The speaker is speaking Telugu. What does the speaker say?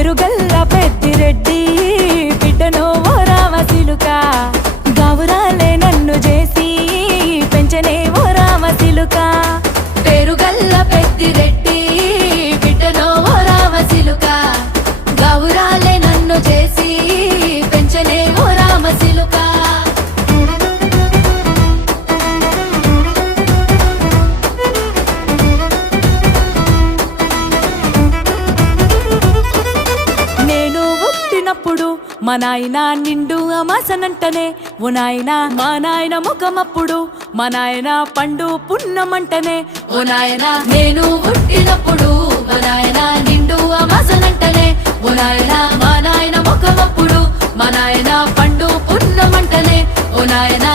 పేరుగల్ల పెద్దిరెడ్డి బిడ్డను ఓ రామసిలుక గావురాలే నన్ను చేసి పెంచనే ఓ రామసిలుక పేరుగల్ల పెద్దిరెడ్డి బిడ్డను ఓ రామసిలుక గావురాలే నన్ను చేసి పెంచనే ఓ రామసిలుక మా నాయన నిండు అమాసనంటనే ఓ నాయన మా నాయన ముఖమప్పుడు మా నాయన పండు పున్నమంటనే ఓ నాయన నేను పుట్టినప్పుడు మా నాయన నిండు అమాసనంటనే ఓ నాయన మా నాయన ముఖమప్పుడు మా నాయన పండు పున్నమంటనే ఓ నాయన